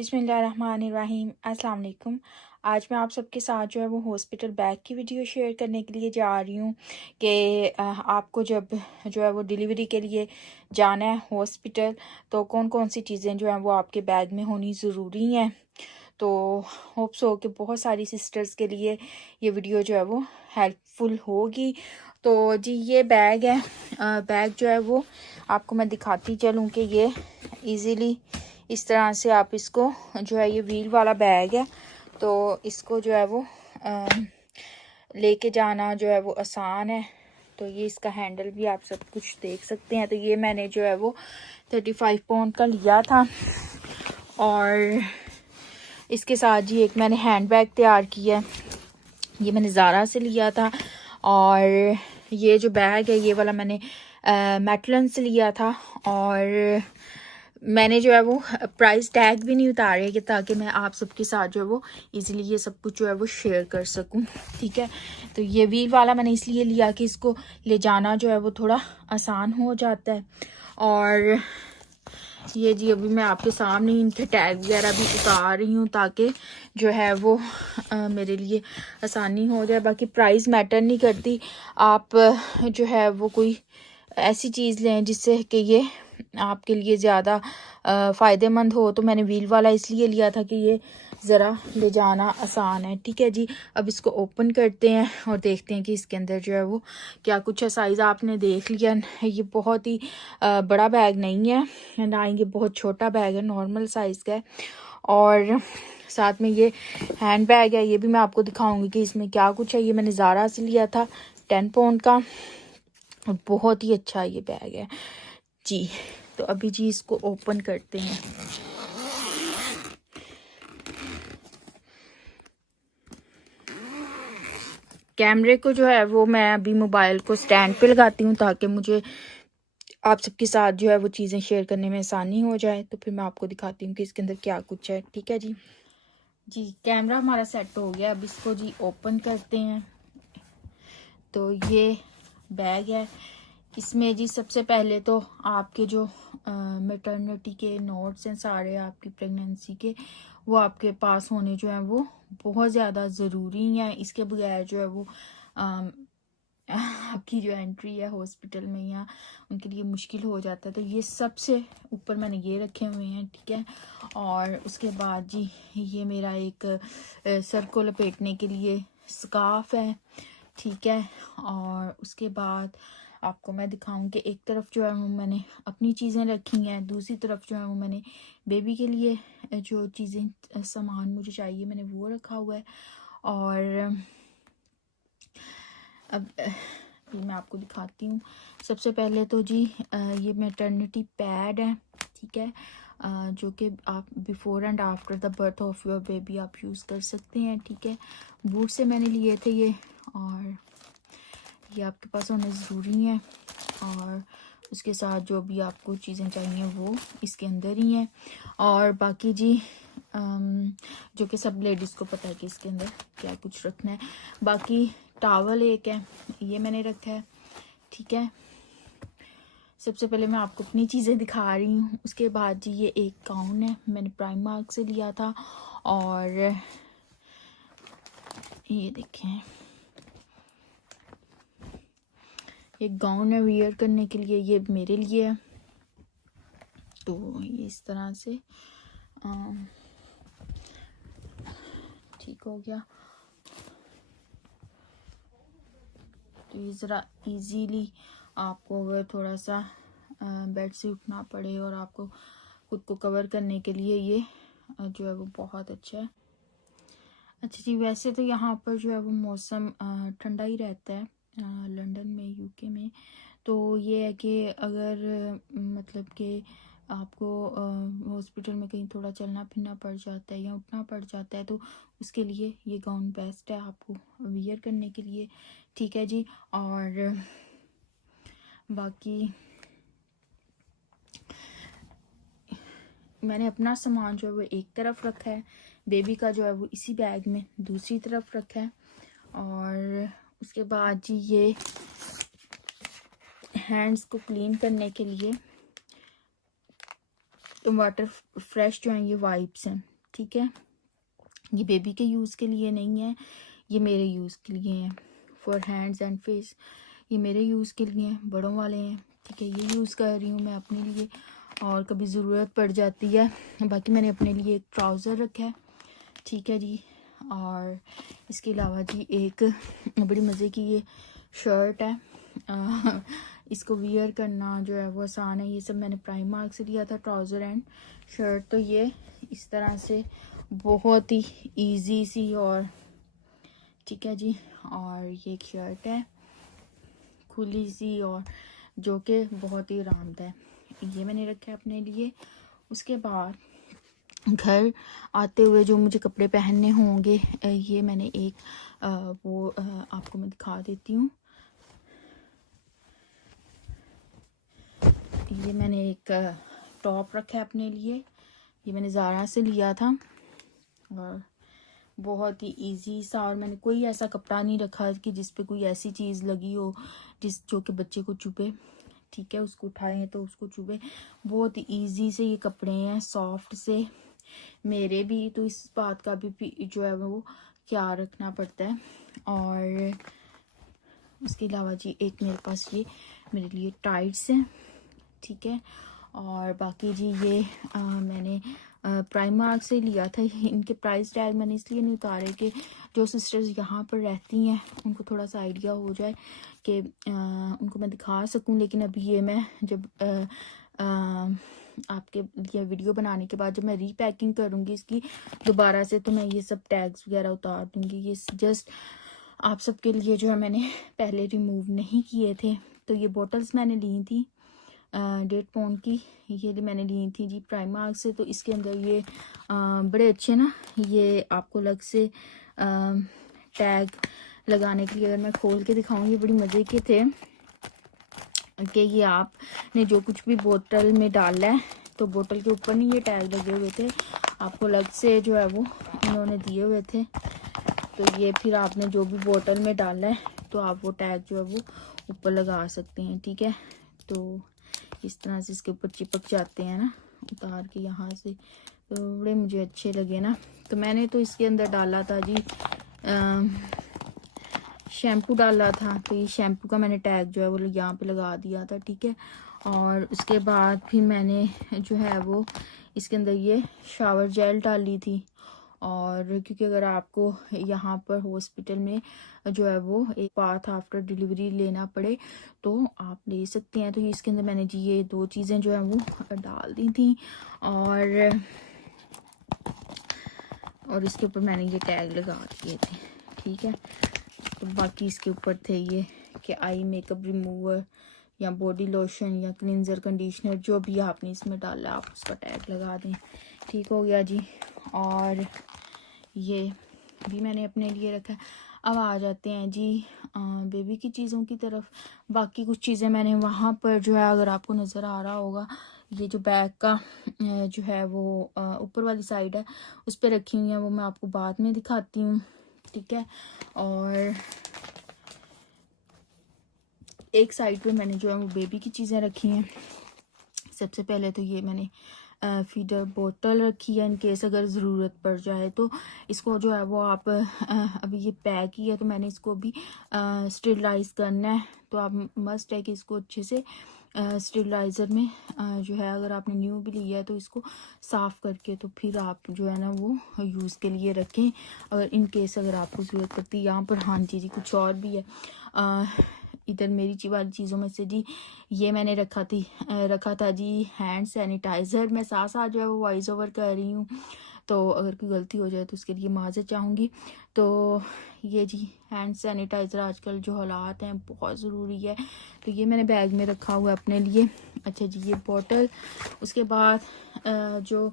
बिस्मिल्लाहिर्रहमानिर्रहीम। अस्सलाम वालेकुम। आज मैं आप सबके साथ जो है वो हॉस्पिटल बैग की वीडियो शेयर करने के लिए जा रही हूँ कि आपको जब जो है वो डिलीवरी के लिए जाना है हॉस्पिटल तो कौन कौन सी चीज़ें जो हैं वो आपके बैग में होनी ज़रूरी हैं। तो होप्स हो कि बहुत सारी सिस्टर्स के लिए ये वीडियो जो है वो हेल्पफुल होगी। तो जी ये बैग है। बैग जो है वो आपको मैं दिखाती चलूँ कि ये इजीली इस तरह से आप इसको जो है ये व्हील वाला बैग है तो इसको जो है वो लेके जाना जो है वो आसान है। तो ये इसका हैंडल भी आप सब कुछ देख सकते हैं। तो ये मैंने जो है वो 35 पाउंड का लिया था और इसके साथ जी एक मैंने हैंड बैग तैयार किया है। ये मैंने ज़ारा से लिया था और ये जो बैग है ये वाला मैंने मैटलन से लिया था और मैंने जो है वो प्राइस टैग भी नहीं उतारे कि ताकि मैं आप सबके साथ जो है वो इजीली ये सब कुछ जो है वो शेयर कर सकूं। ठीक है, तो ये व्हील वाला मैंने इसलिए लिया कि इसको ले जाना जो है वो थोड़ा आसान हो जाता है। और ये जी अभी मैं आपके सामने इनके टैग वगैरह भी उतार रही हूँ ताकि जो है वो मेरे लिए आसानी हो जाए। बाकी प्राइस मैटर नहीं करती, आप जो है वो कोई ऐसी चीज़ लें जिससे कि ये आपके लिए ज़्यादा फ़ायदेमंद हो। तो मैंने व्हील वाला इसलिए लिया था कि ये ज़रा ले जाना आसान है। ठीक है जी, अब इसको ओपन करते हैं और देखते हैं कि इसके अंदर जो है वो क्या कुछ है। साइज़ आपने देख लिया, ये बहुत ही बड़ा बैग नहीं है ना, ये बहुत छोटा बैग है, नॉर्मल साइज़ का है। और साथ में ये हैंड बैग है, ये भी मैं आपको दिखाऊंगी कि इसमें क्या कुछ है। ये मैंने ज़ारा से लिया था 10 पाउंड का और बहुत ही अच्छा ये बैग है जी। तो अभी जी इसको ओपन करते हैं। कैमरे को जो है वो मैं अभी मोबाइल को स्टैंड पे लगाती हूँ ताकि मुझे आप सबके साथ जो है वो चीज़ें शेयर करने में आसानी हो जाए। तो फिर मैं आपको दिखाती हूँ कि इसके अंदर क्या कुछ है। ठीक है जी, जी कैमरा हमारा सेट हो गया। अब इसको जी ओपन करते हैं। तो ये बैग है, इसमें जी सबसे पहले तो आपके जो मैटरनिटी के नोट्स हैं सारे आपकी प्रेगनेंसी के, वो आपके पास होने जो है वो बहुत ज़्यादा ज़रूरी हैं। इसके बगैर जो है वो आपकी जो एंट्री है हॉस्पिटल में या उनके लिए मुश्किल हो जाता है। तो ये सबसे ऊपर मैंने ये रखे हुए हैं। ठीक है, और उसके बाद जी ये मेरा एक सर को लपेटने के लिए स्कार्फ है। ठीक है, और उसके बाद आपको मैं दिखाऊं कि एक तरफ जो है वो मैंने अपनी चीज़ें रखी हैं, दूसरी तरफ जो है वो मैंने बेबी के लिए जो चीज़ें सामान मुझे चाहिए मैंने वो रखा हुआ है। और अब ये मैं आपको दिखाती हूँ। सबसे पहले तो जी ये मैटरनिटी पैड है। ठीक है, जो कि आप before and after the birth of your baby आप यूज़ कर सकते हैं। ठीक है, बूट से मैंने लिए थे ये, और ये आपके पास होने ज़रूरी हैं। और उसके साथ जो भी आपको चीज़ें चाहिए वो इसके अंदर ही हैं। और बाकी जी जो कि सब लेडीज़ को पता है कि इसके अंदर क्या कुछ रखना है। बाकी टावल एक है, ये मैंने रखा है। ठीक है, सबसे पहले मैं आपको अपनी चीज़ें दिखा रही हूँ। उसके बाद जी ये एक गाउन है, मैंने प्राइम मार्क से लिया था। और ये देखें, एक गाउन है वियर करने के लिए, ये मेरे लिए है। तो ये इस तरह से ठीक हो गया। तो ये ज़रा इजीली आपको अगर थोड़ा सा बेड से उठना पड़े और आपको खुद को कवर करने के लिए ये जो है वो बहुत अच्छा है। अच्छा जी, वैसे तो यहाँ पर जो है वो मौसम ठंडा ही रहता है लंदन में, यूके में। तो ये है कि अगर मतलब कि आपको हॉस्पिटल में कहीं थोड़ा चलना फिरना पड़ जाता है या उठना पड़ जाता है तो उसके लिए ये गाउन बेस्ट है आपको वियर करने के लिए। ठीक है जी, और बाकी मैंने अपना सामान जो है वो एक तरफ रखा है, बेबी का जो है वो इसी बैग में दूसरी तरफ रखा है। और उसके बाद जी ये हैंड्स को क्लीन करने के लिए वाटर फ्रेश जो है ये वाइप्स हैं। ठीक है, ये बेबी के यूज़ के लिए नहीं है, ये मेरे यूज़ के लिए हैं। फॉर हैंड्स एंड फेस ये मेरे यूज़ के लिए हैं, बड़ों वाले हैं। ठीक है, ये यूज़ कर रही हूँ मैं अपने लिए, और कभी ज़रूरत पड़ जाती है। बाकी मैंने अपने लिए एक ट्राउज़र रखा है, ठीक है जी। और इसके अलावा जी एक बड़ी मज़े की ये शर्ट है। इसको वियर करना जो है वो आसान है। ये सब मैंने प्राइमार्क से लिया था, ट्राउज़र एंड शर्ट। तो ये इस तरह से बहुत ही इजी सी, और ठीक है जी। और ये एक शर्ट है खुली सी, और जो कि बहुत ही आरामदायक, ये मैंने रखा है अपने लिए। उसके बाद घर आते हुए जो मुझे कपड़े पहनने होंगे, ये मैंने एक आपको मैं दिखा देती हूँ। ये मैंने एक टॉप रखा है अपने लिए, ये मैंने ज़ारा से लिया था, और बहुत ही इजी सा। और मैंने कोई ऐसा कपड़ा नहीं रखा कि जिस पे कोई ऐसी चीज़ लगी हो जो कि बच्चे को चुभे। ठीक है, उसको उठाएं तो उसको चुभे। बहुत ही इजी से ये कपड़े हैं, सॉफ्ट से मेरे भी, तो इस बात का भी जो है वो ख्याल रखना पड़ता है। और उसके अलावा जी एक मेरे पास ये मेरे लिए टाइट्स हैं, ठीक है। और बाकी जी ये मैंने प्राइमार्क से लिया था। इनके प्राइस टैग मैंने इसलिए नहीं उतारे कि जो सिस्टर्स यहाँ पर रहती हैं उनको थोड़ा सा आइडिया हो जाए कि उनको मैं दिखा सकूं। लेकिन अभी ये मैं जब आपके लिए वीडियो बनाने के बाद जब मैं रीपैकिंग करूँगी इसकी दोबारा से, तो मैं ये सब टैग्स वगैरह उतार दूँगी। ये जस्ट आप सबके लिए जो है मैंने पहले रिमूव नहीं किए थे। तो ये बॉटल्स मैंने ली थी 1.5 पाउंड की, ये मैंने ली थी जी प्राइमार्क से। तो इसके अंदर ये बड़े अच्छे ना, ये आपको अलग से टैग लगाने के लिए, अगर मैं खोल के दिखाऊंगी, बड़ी मज़े के थे कि ये आपने जो कुछ भी बोतल में डाला है तो बोतल के ऊपर नहीं ये टैग लगे हुए थे, आपको अलग से जो है वो उन्होंने दिए हुए थे। तो ये फिर आपने जो भी बोतल में डाला है तो आप वो टैग जो है वो ऊपर लगा सकते हैं, ठीक है। तो इस तरह से इसके ऊपर चिपक जाते हैं ना उतार के यहाँ से, तो बड़े मुझे अच्छे लगे ना। तो मैंने तो इसके अंदर डाला था जी शैम्पू डाला था, तो ये शैम्पू का मैंने टैग जो है वो यहाँ पे लगा दिया था, ठीक है। और उसके बाद फिर मैंने जो है वो इसके अंदर ये शावर जेल डाली थी। और क्योंकि अगर आपको यहाँ पर हॉस्पिटल में जो है वो एक बाथ आफ्टर डिलीवरी लेना पड़े तो आप ले सकते हैं। तो इसके अंदर मैंने जी ये 2 चीज़ें जो है वो डाल दी थी, और इसके ऊपर मैंने ये टैग लगा दिए थे, ठीक है। तो बाकी इसके ऊपर थे ये कि आई मेकअप रिमूवर या बॉडी लोशन या क्लिनजर कंडीशनर, जो भी आपने इसमें डाला आप उसका टैग लगा दें, ठीक हो गया जी। और ये भी मैंने अपने लिए रखा है। अब आ जाते हैं जी बेबी की चीज़ों की तरफ। बाकी कुछ चीज़ें मैंने वहाँ पर जो है, अगर आपको नज़र आ रहा होगा, ये जो बैग का जो है वो ऊपर वाली साइड है उस पर रखी हुई है, वो मैं आपको बाद में दिखाती हूँ, ठीक है। और एक साइड पे मैंने जो है वो बेबी की चीज़ें रखी हैं। सबसे पहले तो ये मैंने फीडर बोतल रखी है, इन केस अगर ज़रूरत पड़ जाए तो। इसको जो है वो आप अभी ये पैक ही है तो मैंने इसको भी स्टेरिलाइज़ करना है। तो आप मस्ट है कि इसको अच्छे से स्टेरिलाइज़र में जो है, अगर आपने न्यू भी लिया है तो इसको साफ़ करके तो फिर आप जो है ना वो यूज़ के लिए रखें, अगर इन केस अगर आपको ज़रूरत पड़ती है। यहाँ पर हाँ जी कुछ और भी है इधर मेरी वाली चीज़ों में से जी ये मैंने रखा था जी हैंड सैनिटाइज़र। मैं साथ साथ जो है वो वॉइस ओवर कर रही हूँ, तो अगर कोई गलती हो जाए तो उसके लिए माज़रत चाहूँगी। तो ये जी हैंड सैनिटाइज़र आजकल जो हालात हैं बहुत ज़रूरी है, तो ये मैंने बैग में रखा हुआ है अपने लिए। अच्छा जी ये बॉटल। उसके बाद जो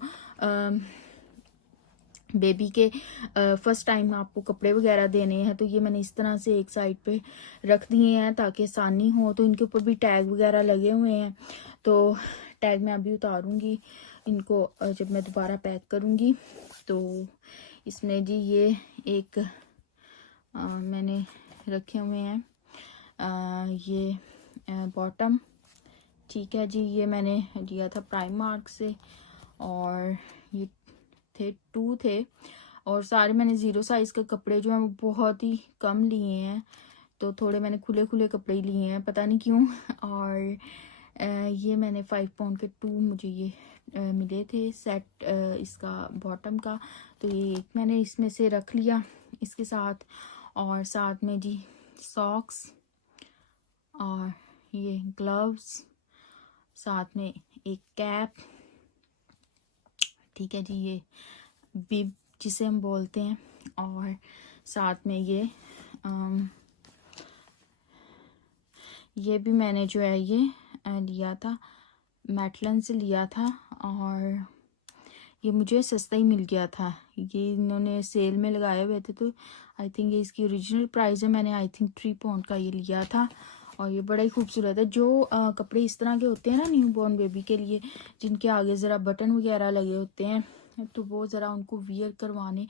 बेबी के फर्स्ट टाइम आपको कपड़े वगैरह देने हैं, तो ये मैंने इस तरह से एक साइड पे रख दिए हैं ताकि आसानी हो। तो इनके ऊपर भी टैग वगैरह लगे हुए हैं, तो टैग मैं अभी उतारूंगी इनको जब मैं दोबारा पैक करूंगी। तो इसमें जी ये एक मैंने रखे हुए हैं ये बॉटम, ठीक है जी। ये मैंने लिया था प्राइमार्क से, और ये थे, 2 थे, और सारे मैंने 0 साइज़ के कपड़े जो हैं वो बहुत ही कम लिए हैं, तो थोड़े मैंने खुले खुले कपड़े लिए हैं, पता नहीं क्यों। और ये मैंने 5 पाउंड के 2 मुझे ये मिले थे सेट इसका बॉटम का, तो ये एक मैंने इसमें से रख लिया इसके साथ। और साथ में जी सॉक्स और ये ग्लव्स, साथ में एक कैप, ठीक है जी, ये बिब जिसे हम बोलते हैं, और साथ में ये भी मैंने जो है ये लिया था, मैटलन से लिया था, और ये मुझे सस्ता ही मिल गया था, ये इन्होंने सेल में लगाए हुए थे, तो आई थिंक ये इसकी ओरिजिनल प्राइस है, मैंने आई थिंक 3 पाउंड का ये लिया था। और ये बड़ा ही खूबसूरत है। जो कपड़े इस तरह के होते हैं ना न्यू बॉर्न बेबी के लिए, जिनके आगे ज़रा बटन वगैरह लगे होते हैं, तो वो ज़रा उनको वियर करवाने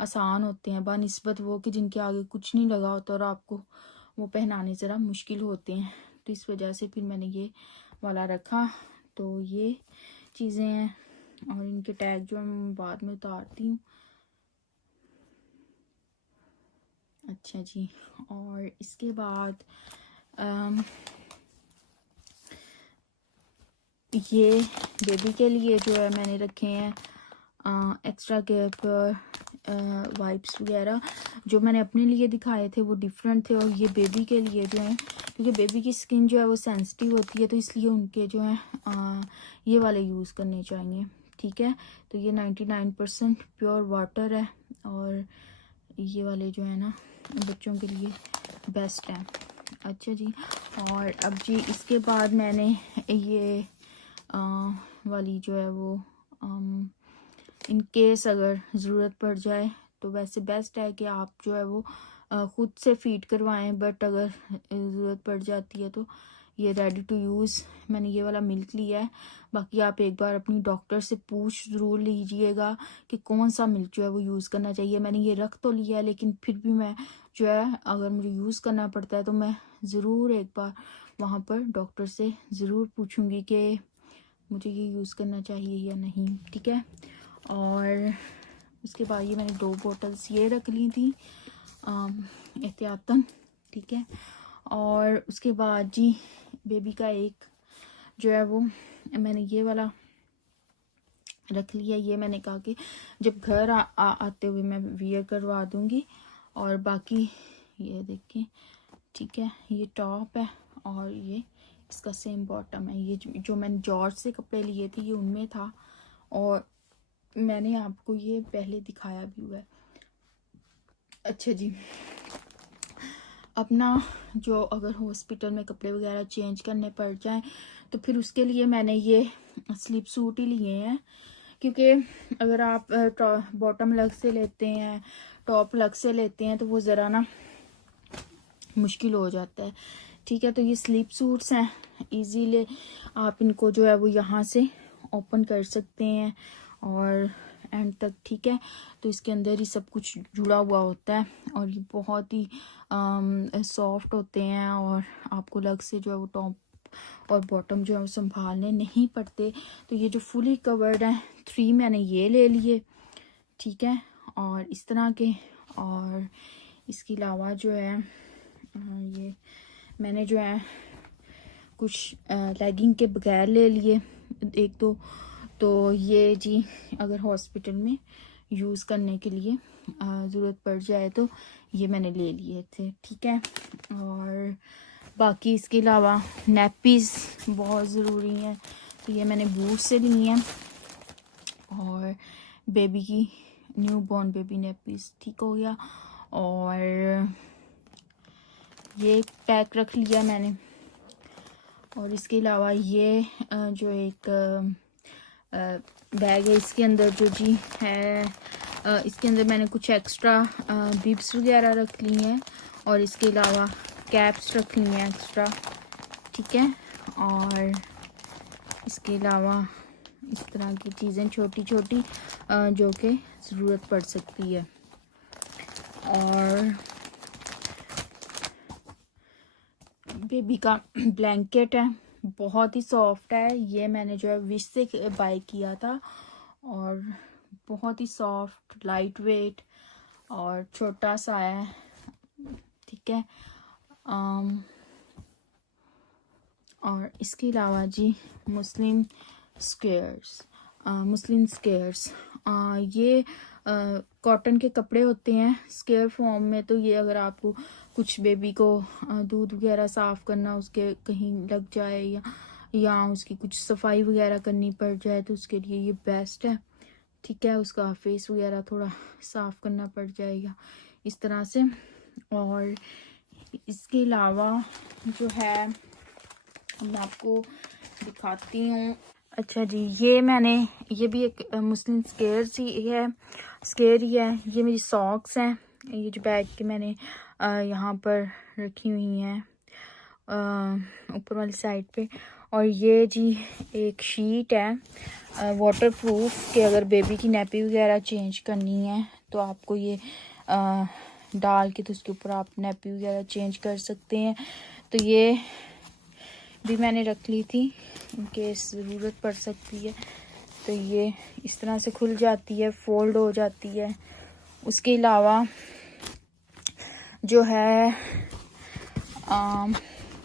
आसान होते हैं बनिस्बत वो कि जिनके आगे कुछ नहीं लगा होता और आपको वो पहनाने ज़रा मुश्किल होते हैं। तो इस वजह से फिर मैंने ये वाला रखा। तो ये चीज़ें हैं, और इनके टैग जो मैं बाद में उतारती हूँ। अच्छा जी, और इसके बाद ये बेबी के लिए जो है मैंने रखे हैं एक्स्ट्रा केयर वाइप्स वगैरह। जो मैंने अपने लिए दिखाए थे वो डिफरेंट थे, और ये बेबी के लिए जो है, क्योंकि बेबी की स्किन जो है वो सेंसिटिव होती है, तो इसलिए उनके जो है ये वाले यूज़ करने चाहिए, ठीक है। तो ये 99% प्योर वाटर है, और ये वाले जो है ना बच्चों के लिए बेस्ट है। अच्छा जी, और अब जी इसके बाद मैंने ये वाली जो है वो इन केस अगर ज़रूरत पड़ जाए, तो वैसे बेस्ट है कि आप जो है वो ख़ुद से फीड करवाएं, बट अगर ज़रूरत पड़ जाती है तो ये रेडी टू यूज़ मैंने ये वाला मिल्क लिया है। बाकी आप एक बार अपनी डॉक्टर से पूछ ज़रूर लीजिएगा कि कौन सा मिल्क जो है वो यूज़ करना चाहिए। मैंने ये रख तो लिया है, लेकिन फिर भी मैं जो है अगर मुझे यूज़ करना पड़ता है तो मैं ज़रूर एक बार वहाँ पर डॉक्टर से ज़रूर पूछूँगी कि मुझे ये यूज़ करना चाहिए या नहीं, ठीक है। और उसके बाद ये मैंने 2 बॉटल्स ये रख ली थी एहतियातन, ठीक है। और उसके बाद जी बेबी का एक जो है वो मैंने ये वाला रख लिया। ये मैंने कहा कि जब घर आते हुए मैं वियर करवा दूंगी। और बाकी ये देखिए, ठीक है, ये टॉप है और ये इसका सेम बॉटम है। ये जो मैंने जॉर्ज से कपड़े लिए थे ये उनमें था, और मैंने आपको ये पहले दिखाया भी हुआ है। अच्छा जी, अपना जो अगर हॉस्पिटल में कपड़े वगैरह चेंज करने पड़ जाएं तो फिर उसके लिए मैंने ये स्लीप सूट ही लिए हैं, क्योंकि अगर आप बॉटम अलग से लेते हैं, टॉप अलग से लेते हैं, तो वो ज़रा ना मुश्किल हो जाता है, ठीक है। तो ये स्लीप सूट्स हैं, इजीली आप इनको जो है वो यहाँ से ओपन कर सकते हैं और एंड तक, ठीक है। तो इसके अंदर ही सब कुछ जुड़ा हुआ होता है, और ये बहुत ही सॉफ्ट होते हैं, और आपको अलग से जो है वो टॉप और बॉटम जो है वो संभालने नहीं पड़ते। तो ये जो फुली कवर्ड है 3 मैंने ये ले लिए, ठीक है, और इस तरह के। और इसके अलावा जो है ये मैंने जो है कुछ लेगिंग के बगैर ले लिए एक दो। तो ये जी अगर हॉस्पिटल में यूज़ करने के लिए ज़रूरत पड़ जाए तो ये मैंने ले लिए थे, ठीक है। और बाकी इसके अलावा नैपीज़ बहुत ज़रूरी हैं, तो ये मैंने बूट से ली हैं, और बेबी की न्यू बॉर्न बेबी नैपीज़, ठीक हो गया। और ये पैक रख लिया मैंने। और इसके अलावा ये जो एक बैग है, इसके अंदर जो जी है इसके अंदर मैंने कुछ एक्स्ट्रा बिब्स वगैरह रख ली हैं, और इसके अलावा कैप्स रख ली हैं एक्स्ट्रा, ठीक है। और इसके अलावा इस तरह की चीज़ें छोटी छोटी जो कि ज़रूरत पड़ सकती है। और बेबी का ब्लैंकेट है, बहुत ही सॉफ्ट है, ये मैंने जो है विश से बाय किया था, और बहुत ही सॉफ्ट, लाइट वेट और छोटा सा है, ठीक है। और इसके अलावा जी मुस्लिम स्केयर्स, ये कॉटन के कपड़े होते हैं स्केयर फॉर्म में। तो ये अगर आपको कुछ बेबी को दूध वगैरह साफ़ करना, उसके कहीं लग जाए या उसकी कुछ सफाई वगैरह करनी पड़ जाए तो उसके लिए ये बेस्ट है, ठीक है। उसका फेस वगैरह थोड़ा साफ़ करना पड़ जाएगा इस तरह से। और इसके अलावा जो है मैं आपको दिखाती हूँ। अच्छा जी, ये भी एक मुस्लिम स्केयर ही है। ये मेरी सॉक्स हैं, ये जो बैग के मैंने यहाँ पर रखी हुई हैं ऊपर वाली साइड पे। और ये जी एक शीट है वाटर प्रूफ, के अगर बेबी की नैपी वगैरह चेंज करनी है तो आपको ये डाल के तो उसके ऊपर आप नैपी वगैरह चेंज कर सकते हैं। तो ये भी मैंने रख ली थी इन केस ज़रूरत पड़ सकती है। तो ये इस तरह से खुल जाती है, फोल्ड हो जाती है। उसके अलावा जो है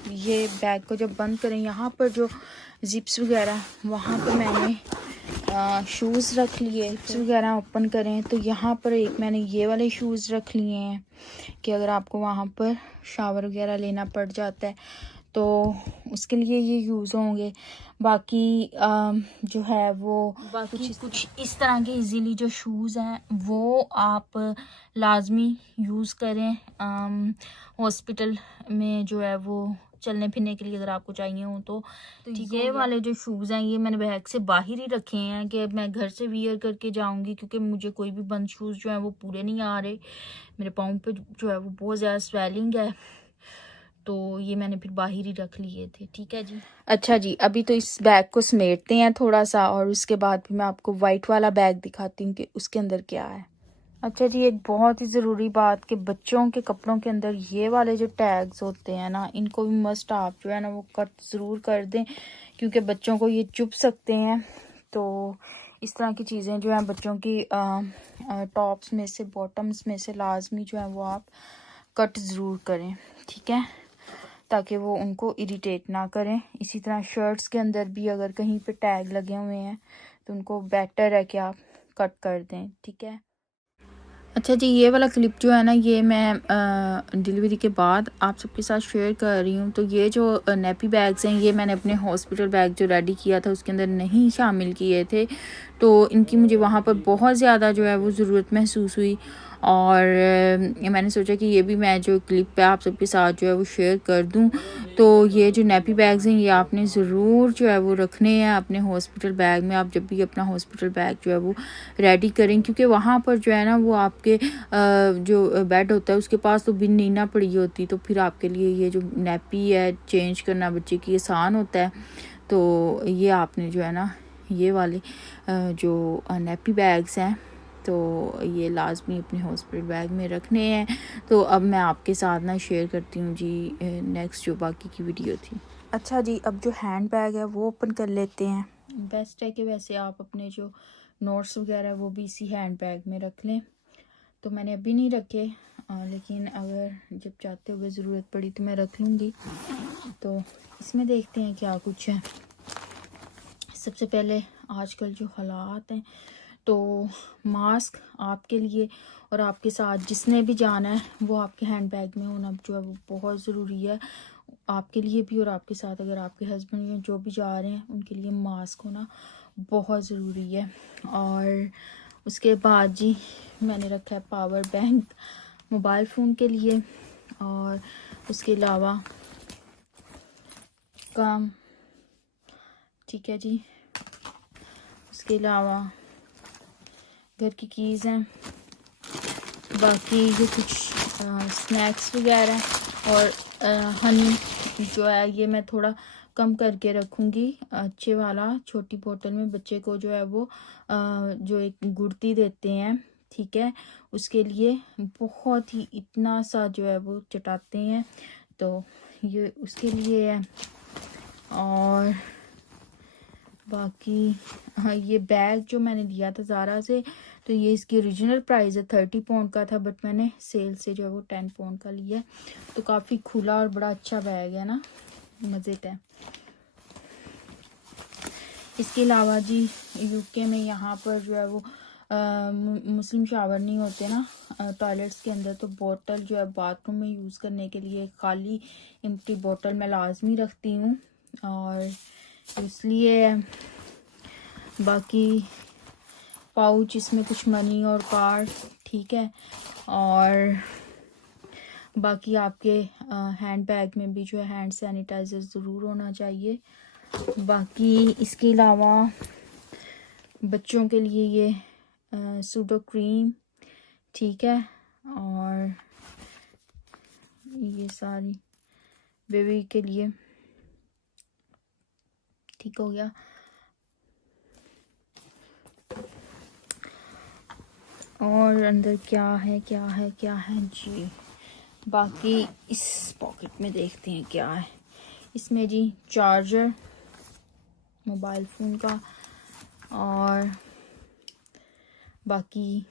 ये बैग को जब बंद करें, यहाँ पर जो जिप्स वगैरह वहाँ पर मैंने शूज़ रख लिए। वगैरह ओपन करें तो यहाँ पर एक मैंने ये वाले शूज़ रख लिए हैं कि अगर आपको वहाँ पर शावर वगैरह लेना पड़ जाता है तो उसके लिए ये यूज़ होंगे। बाकी जो है वो कुछ इस तरह के इजीली जो शूज़ हैं वो आप लाजमी यूज़ करें हॉस्पिटल में जो है वो चलने फिरने के लिए अगर आपको चाहिए हो तो ये वाले जो शूज़ हैं ये मैंने बैग से बाहर ही रखे हैं कि मैं घर से वियर करके जाऊंगी, क्योंकि मुझे कोई भी बंद शूज़ जो है वो पूरे नहीं आ रहे। मेरे पाँव पे जो है वो बहुत ज़्यादा स्वेलिंग है, तो ये मैंने फिर बाहर ही रख लिए थे, ठीक है जी। अच्छा जी, अभी तो इस बैग को समेटते हैं थोड़ा सा और उसके बाद फिर मैं आपको वाइट वाला बैग दिखाती हूँ कि उसके अंदर क्या है। अच्छा जी, एक बहुत ही ज़रूरी बात कि बच्चों के कपड़ों के अंदर ये वाले जो टैग्स होते हैं ना, इनको भी मस्ट आप जो है ना वो कट ज़रूर कर दें, क्योंकि बच्चों को ये चुभ सकते हैं। तो इस तरह की चीज़ें जो हैं बच्चों की टॉप्स में से, बॉटम्स में से लाजमी जो है वो आप कट ज़रूर करें, ठीक है, ताकि वो उनको इरिटेट ना करें। इसी तरह शर्ट्स के अंदर भी अगर कहीं पे टैग लगे हुए हैं तो उनको बेटर है कि आप कट कर दें, ठीक है। अच्छा जी, ये वाला क्लिप जो है ना ये मैं डिलीवरी के बाद आप सबके साथ शेयर कर रही हूँ। तो ये जो नेपी बैग्स हैं ये मैंने अपने हॉस्पिटल बैग जो रेडी किया था उसके अंदर नहीं शामिल किए थे, तो इनकी मुझे वहाँ पर बहुत ज़्यादा जो है वो ज़रूरत महसूस हुई और मैंने सोचा कि ये भी मैं जो क्लिप पे आप सबके साथ जो है वो शेयर कर दूं। तो ये जो नेपी बैग्स हैं ये आपने ज़रूर जो है वो रखने हैं अपने हॉस्पिटल बैग में, आप जब भी अपना हॉस्पिटल बैग जो है वो रेडी करें, क्योंकि वहाँ पर जो है ना वो आपके जो बेड होता है उसके पास तो बिन नीना पड़ी होती, तो फिर आपके लिए ये जो नेपी है चेंज करना बच्चे की आसान होता है। तो ये आपने जो है ना ये वाले जो नेपी बैग्स हैं तो ये लाजमी अपने हॉस्पिटल बैग में रखने हैं। तो अब मैं आपके साथ ना शेयर करती हूँ जी नेक्स्ट जो बाकी की वीडियो थी। अच्छा जी, अब जो हैंड बैग है वो ओपन कर लेते हैं। बेस्ट है कि वैसे आप अपने जो नोट्स वगैरह वो भी इसी हैंड बैग में रख लें। तो मैंने अभी नहीं रखे लेकिन अगर जब चाहते हुए ज़रूरत पड़ी तो मैं रख लूँगी। तो इसमें देखते हैं क्या कुछ है। सबसे पहले आजकल जो हालात हैं तो मास्क आपके लिए और आपके साथ जिसने भी जाना है वो आपके हैंड बैग में होना जो है वो बहुत ज़रूरी है, आपके लिए भी और आपके साथ अगर आपके हस्बैंड या जो भी जा रहे हैं उनके लिए मास्क होना बहुत ज़रूरी है। और उसके बाद जी मैंने रखा है पावर बैंक मोबाइल फ़ोन के लिए, और उसके अलावा काम, ठीक है जी। उसके अलावा घर की कीज़ हैं, बाकी ये कुछ स्नैक्स वगैरह और हनी जो है ये मैं थोड़ा कम करके रखूँगी अच्छे वाला छोटी बोतल में। बच्चे को जो है वो जो एक गुड़ती देते हैं, ठीक है, उसके लिए बहुत ही इतना सा जो है वो चटाते हैं, तो ये उसके लिए है। और बाकी हाँ, ये बैग जो मैंने लिया था ज़ारा से, तो ये इसकी ओरिजिनल प्राइस है 30 पाउंड का था, बट मैंने सेल से जो है वो 10 पाउंड का लिया है। तो काफ़ी खुला और बड़ा अच्छा बैग है ना, मज़े है। इसके अलावा जी यूके में यहाँ पर जो है वो मुस्लिम शावर नहीं होते ना टॉयलेट्स के अंदर, तो बोतल जो है बाथरूम में यूज़ करने के लिए खाली एम्प्टी बोतल मैं लाजमी रखती हूँ, और इसलिए बाकी पाउच इसमें कुछ मनी और कार्ड, ठीक है। और बाकी आपके हैंड बैग में भी जो है हैंड सैनिटाइज़र ज़रूर होना चाहिए। बाकी इसके अलावा बच्चों के लिए ये सूडो क्रीम, ठीक है, और ये सारी बेबी के लिए, ठीक हो गया। और अंदर क्या है जी, बाकी इस पॉकेट में देखते हैं क्या है। इसमें जी चार्जर मोबाइल फ़ोन का, और बाकी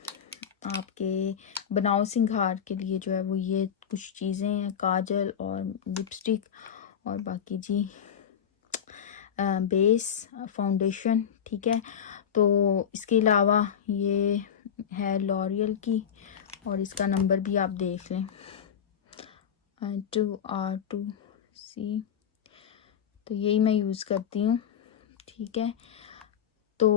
आपके बनाओ सिंगार के लिए जो है वो ये कुछ चीज़ें हैं, काजल और लिपस्टिक, और बाकी जी बेस फाउंडेशन, ठीक है। तो इसके अलावा ये है लॉरियल की, और इसका नंबर भी आप देख लें 2R2C, तो यही मैं यूज़ करती हूँ, ठीक है। तो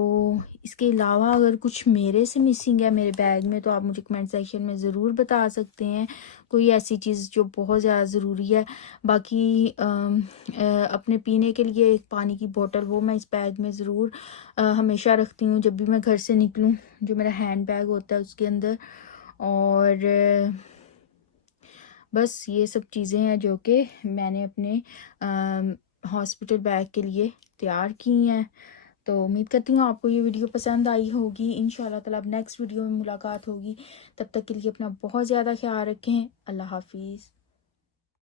इसके अलावा अगर कुछ मेरे से मिसिंग है मेरे बैग में, तो आप मुझे कमेंट सेक्शन में ज़रूर बता सकते हैं, कोई ऐसी चीज़ जो बहुत ज़्यादा ज़रूरी है। बाकी अपने पीने के लिए एक पानी की बोतल, वो मैं इस बैग में ज़रूर हमेशा रखती हूँ जब भी मैं घर से निकलूँ, जो मेरा हैंड बैग होता है उसके अंदर। और बस ये सब चीज़ें हैं जो कि मैंने अपने हॉस्पिटल बैग के लिए तैयार की हैं। तो उम्मीद करती हूँ आपको ये वीडियो पसंद आई होगी। इंशाल्लाह ताला अब नेक्स्ट वीडियो में मुलाकात होगी। तब तक के लिए अपना बहुत ज़्यादा ख्याल रखें। अल्लाह हाफिज़।